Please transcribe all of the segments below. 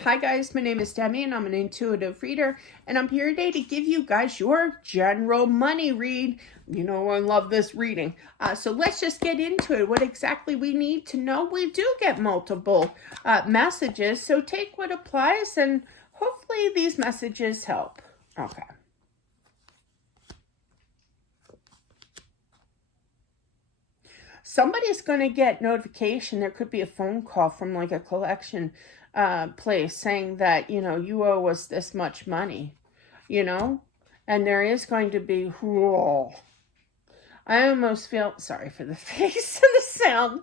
Hi guys, my name is Demi and I'm an intuitive reader, and I'm here today to give you guys your general money read. You know I love this reading. So let's just get into it. What exactly we need to know. We do get multiple messages, so take what applies and hopefully these messages help. Okay. Somebody's going to get notification. There could be a phone call from like a collection place saying that, you owe us this much money, and there is going to be, whoa, I almost feel, sorry for the face and the sound,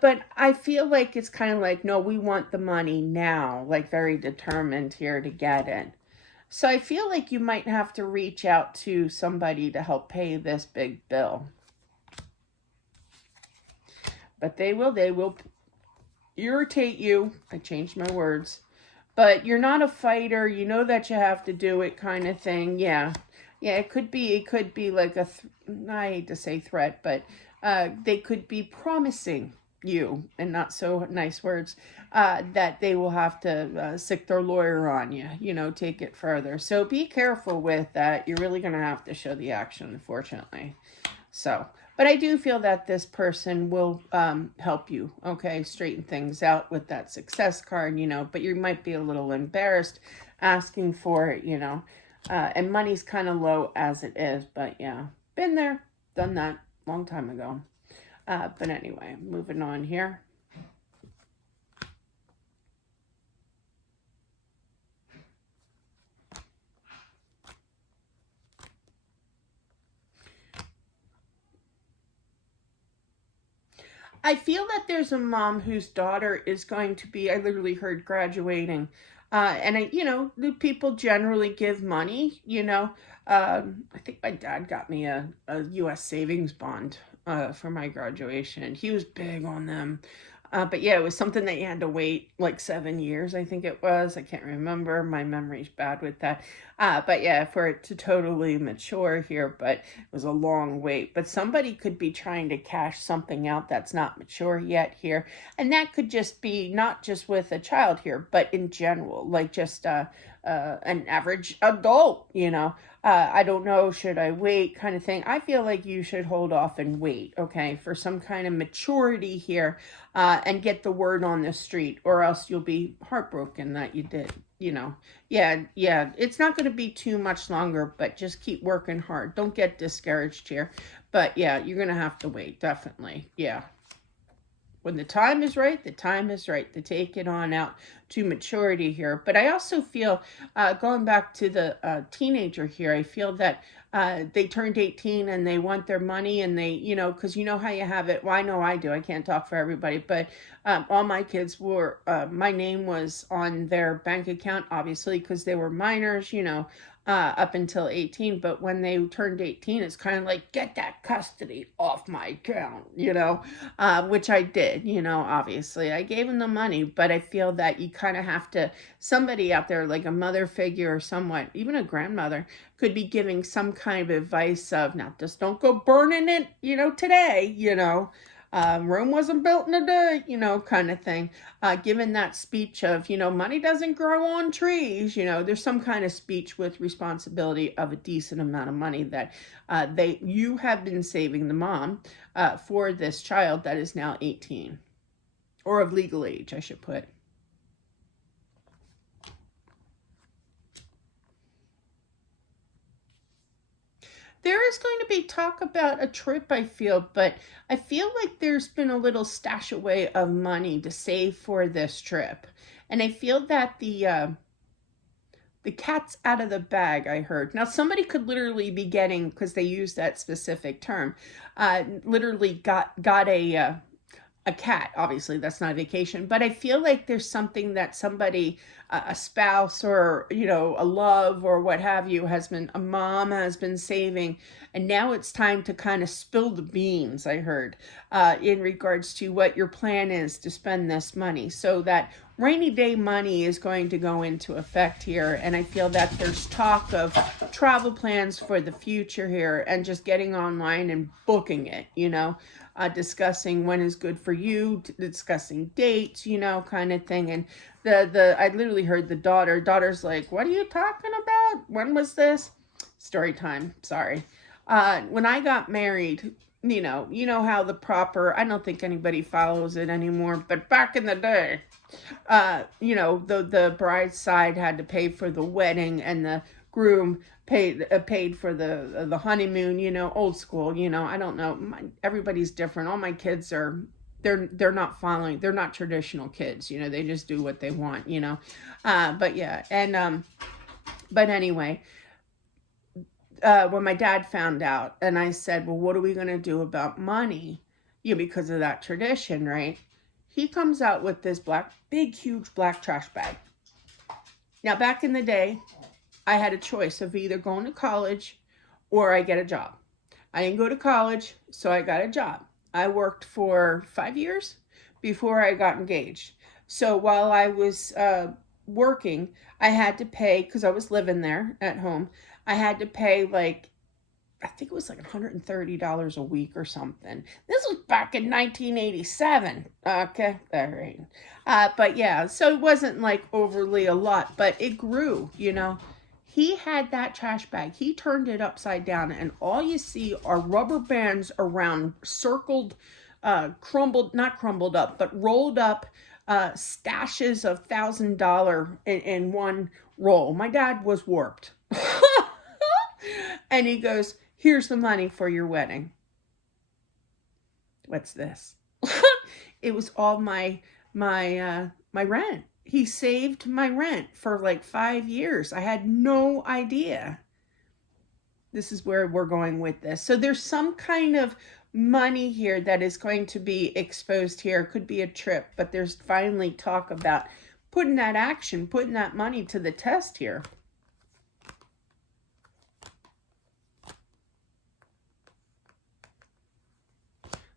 but I feel like it's kind of like, no, we want the money now, like very determined here to get it. So I feel like you might have to reach out to somebody to help pay this big bill. But they will irritate you. I changed my words. But you're not a fighter. You know that you have to do it kind of thing. Yeah. Yeah, it could be like I hate to say threat, but they could be promising you, and not so nice words, that they will have to sick their lawyer on you, take it further. So be careful with that. You're really going to have to show the action, unfortunately. So, but I do feel that this person will help you, okay, straighten things out with that success card, but you might be a little embarrassed asking for it, and money's kind of low as it is, but yeah, been there, done that, long time ago. But anyway, moving on here. I feel that there's a mom whose daughter is going to be, I literally heard graduating. And the people generally give money, I think my dad got me a U.S. savings bond for my graduation. He was big on them. But yeah, it was something that you had to wait like 7 years, I think it was. I can't remember. My memory's bad with that. But yeah, for it to totally mature here, but it was a long wait. But somebody could be trying to cash something out that's not mature yet here. And that could just be not just with a child here, but in general, like just an average adult, I don't know, should I wait kind of thing. I feel like you should hold off and wait, okay, for some kind of maturity here, and get the word on the street, or else you'll be heartbroken that you did, Yeah, it's not going to be too much longer, but just keep working hard. Don't get discouraged here. But yeah, you're going to have to wait, definitely. Yeah. When the time is right, the time is right to take it on out to maturity here. But I also feel, going back to the teenager here, I feel that they turned 18 and they want their money, and they, because you know how you have it. Well, I know I do. I can't talk for everybody, but all my kids were, my name was on their bank account, obviously, because they were minors, up until 18. But when they turned 18, it's kind of like, get that custody off my account, which I did, obviously. I gave them the money, but I feel that you kind of have to, somebody out there, like a mother figure or somewhat, even a grandmother, could be giving some kind of advice of, now just don't go burning it, today, Rome wasn't built in a day, kind of thing. Given that speech of, money doesn't grow on trees, there's some kind of speech with responsibility of a decent amount of money that you have been saving the mom for this child that is now 18, or of legal age, I should put. There is going to be talk about a trip, I feel, but I feel like there's been a little stash away of money to save for this trip. And I feel that the cat's out of the bag, I heard. Now, somebody could literally be getting, because they use that specific term, literally got a cat. Obviously that's not a vacation, but I feel like there's something that somebody, a spouse, or a love, or what have you, a mom has been saving, and now it's time to kind of spill the beans, I heard, in regards to what your plan is to spend this money, so that rainy day money is going to go into effect here. And I feel that there's talk of travel plans for the future here and just getting online and booking it, discussing when is good for you, discussing dates, kind of thing. And I literally heard the daughter's like, what are you talking about? When was this? Story time. Sorry. When I got married, you know how the proper, I don't think anybody follows it anymore, but back in the day, the bride's side had to pay for the wedding and the groom paid for the honeymoon, old school, I don't know. Everybody's different. All my kids they're not traditional kids, they just do what they want, but yeah. And, but anyway, when my dad found out and I said, well, what are we going to do about money? Because of that tradition, right? He comes out with this big, huge black trash bag. Now, back in the day, I had a choice of either going to college or I get a job. I didn't go to college, so I got a job. I worked for 5 years before I got engaged. So while I was working, I had to pay, because I was living there at home, I had to pay I think it was like $130 a week or something. This was back in 1987. Okay, all right. But yeah, so it wasn't like overly a lot, but it grew, He had that trash bag. He turned it upside down, and all you see are rubber bands around circled, not crumbled up, but rolled up stashes of $1,000 in one roll. My dad was warped. And he goes, here's the money for your wedding. What's this? It was all my rent. He saved my rent for like 5 years. I had no idea. This is where we're going with this. So there's some kind of money here that is going to be exposed here. Could be a trip, but there's finally talk about putting that money to the test here.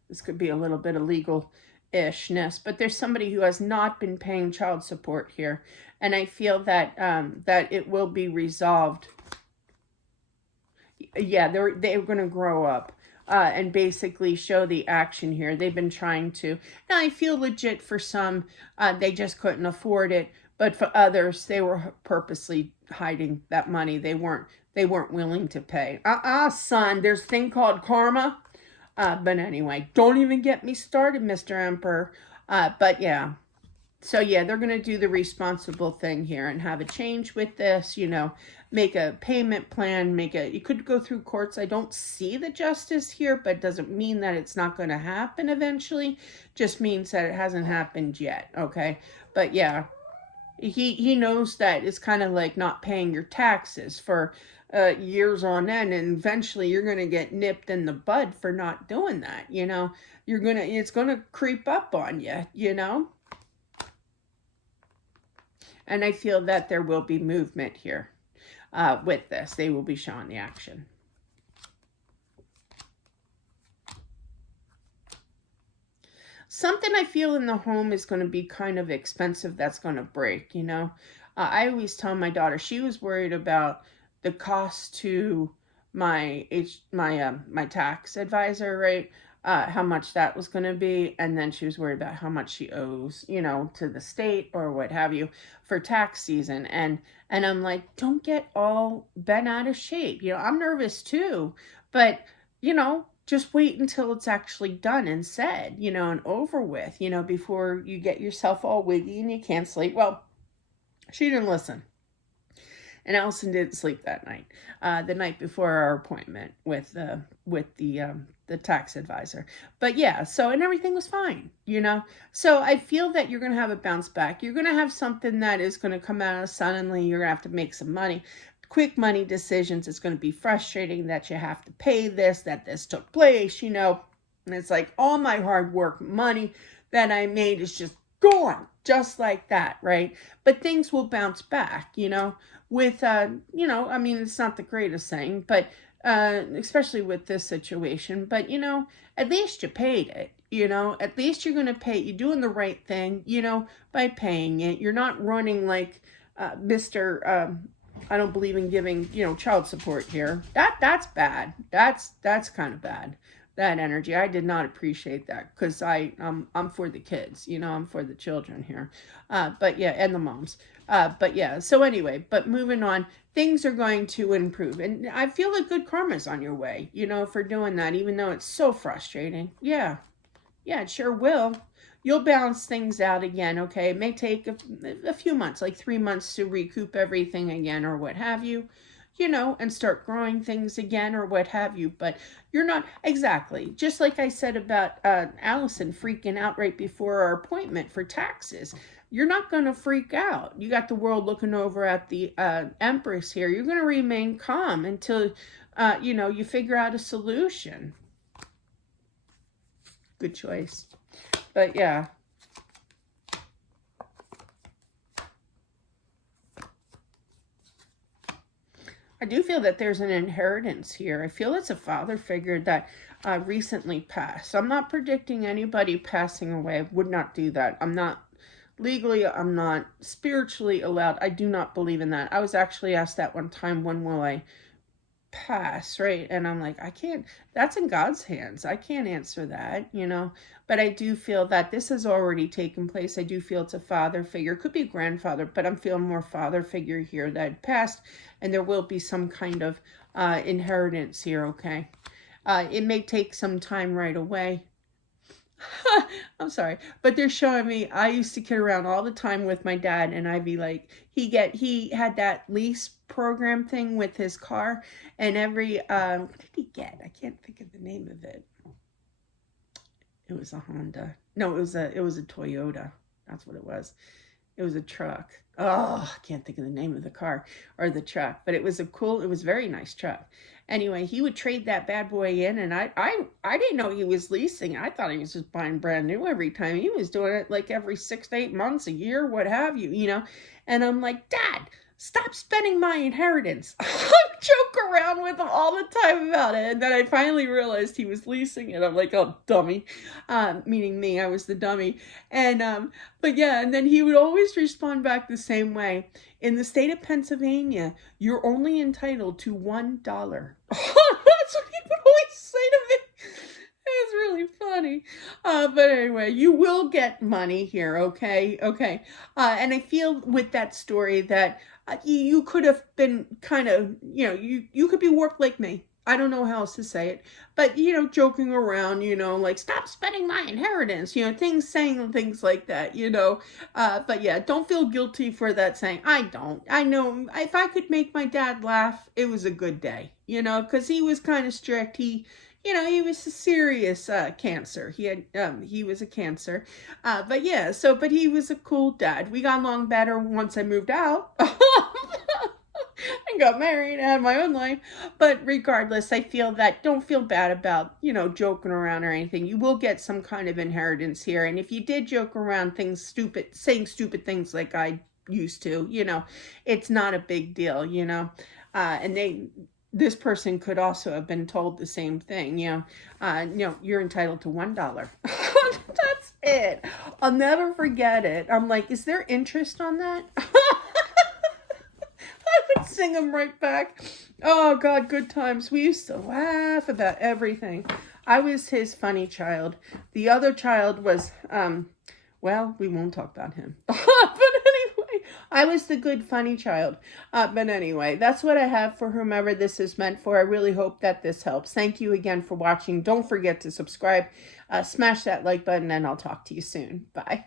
This could be a little bit of legal-ishness, but there's somebody who has not been paying child support here, and I feel that that it will be resolved. Yeah, they're going to grow up and basically show the action here. They've been trying to. Now, I feel legit for some, they just couldn't afford it, but for others, they were purposely hiding that money. They weren't willing to pay. Son, there's a thing called karma. But anyway, don't even get me started, Mr. Emperor. But yeah. So yeah, they're going to do the responsible thing here and have a change with this, make a payment plan, you could go through courts. I don't see the justice here, but it doesn't mean that it's not going to happen eventually. Just means that it hasn't happened yet. Okay. But yeah, he knows that it's kind of like not paying your taxes for years on end, and eventually you're going to get nipped in the bud for not doing that. It's going to creep up on you, and I feel that there will be movement here with this. They will be showing the action. Something I feel in the home is going to be kind of expensive that's going to break, I always tell my daughter, she was worried about the cost to my tax advisor, right? How much that was going to be. And then she was worried about how much she owes, to the state or what have you for tax season. And I'm like, don't get all bent out of shape. I'm nervous too, but just wait until it's actually done and said, and over with, before you get yourself all wiggy and you can't sleep. Well, she didn't listen. And Allison didn't sleep that night, the night before our appointment with the tax advisor. But yeah, and everything was fine, So I feel that you're going to have a bounce back. You're going to have something that is going to come out suddenly. You're going to have to make some money, quick money decisions. It's going to be frustrating that you have to pay that this took place, And it's like all my hard work, money that I made is just gone, just like that, right? But things will bounce back, with, it's not the greatest thing, but especially with this situation, but, at least you paid it, you know, at least you're going to pay, you're doing the right thing, you know, by paying it. You're not running like Mr. I don't believe in giving, you know, child support here. That's bad. That's kind of bad. That energy. I did not appreciate that because I'm for the kids, you know, I'm for the children here. But yeah, and the moms. But yeah, so anyway, but moving on, things are going to improve. And I feel like good karma's on your way, you know, for doing that, even though it's so frustrating. Yeah. Yeah, it sure will. You'll balance things out again, okay? It may take a few months, like 3 months to recoup everything again or what have you know, and start growing things again or what have you. But you're not, exactly, just like I said about Allison freaking out right before our appointment for taxes. You're not going to freak out. You got the world looking over at the Empress here. You're going to remain calm until, you know, you figure out a solution. Good choice. But yeah. I do feel that there's an inheritance here. I feel it's a father figure that recently passed. I'm not predicting anybody passing away. I would not do that. I'm not legally, I'm not spiritually allowed. I do not believe in that. I was actually asked that one time, when will I pass, right? And I'm like, I can't, that's in God's hands. I can't answer that, you know. But I do feel that this has already taken place. I do feel it's a father figure. Could be a grandfather, but I'm feeling more father figure here that passed, and there will be some kind of inheritance here, okay? It may take some time right away. I'm sorry, but they're showing me, I used to kid around all the time with my dad, and I'd be like, he had that lease program thing with his car, and every, what did he get? I can't think of the name of it. It was a Honda. No, it was a Toyota. That's what it was. It was a truck. Oh, I can't think of the name of the car or the truck, but it was a very nice truck. Anyway, he would trade that bad boy in, and I didn't know he was leasing. I thought he was just buying brand new every time. He was doing it like every 6 to 8 months, a year, what have you, you know. And I'm like, Dad, stop spending my inheritance. I joke around with him all the time about it. And then I finally realized he was leasing it. I'm like, oh, dummy. Meaning me, I was the dummy. And, but yeah, and then he would always respond back the same way. In the state of Pennsylvania, you're only entitled to $1. That's what he would always say to me. It's really funny. But anyway, you will get money here, okay? Okay. And I feel with that story that you could have been kind of, you know, you could be warped like me. I don't know how else to say it. But, you know, joking around, you know, like, stop spending my inheritance, you know, saying things like that, you know. But yeah, don't feel guilty for that saying. I don't. I know if I could make my dad laugh, it was a good day, you know, because he was kind of strict. You know, he was a serious cancer. He was a cancer. But yeah, but he was a cool dad. We got along better once I moved out. And got married and had my own life. But regardless, I feel that don't feel bad about, you know, joking around or anything. You will get some kind of inheritance here. And if you did joke around saying stupid things like I used to, you know, it's not a big deal, you know. And this person could also have been told the same thing, you know, you're entitled to $1. That's it. I'll never forget it. I'm like, is there interest on that? I would sing them right back. Oh God, good times. We used to laugh about everything. I was his funny child. The other child was, well, we won't talk about him. But anyway, I was the good funny child. But anyway, that's what I have for whomever this is meant for. I really hope that this helps. Thank you again for watching. Don't forget to subscribe. Smash that like button, and I'll talk to you soon. Bye.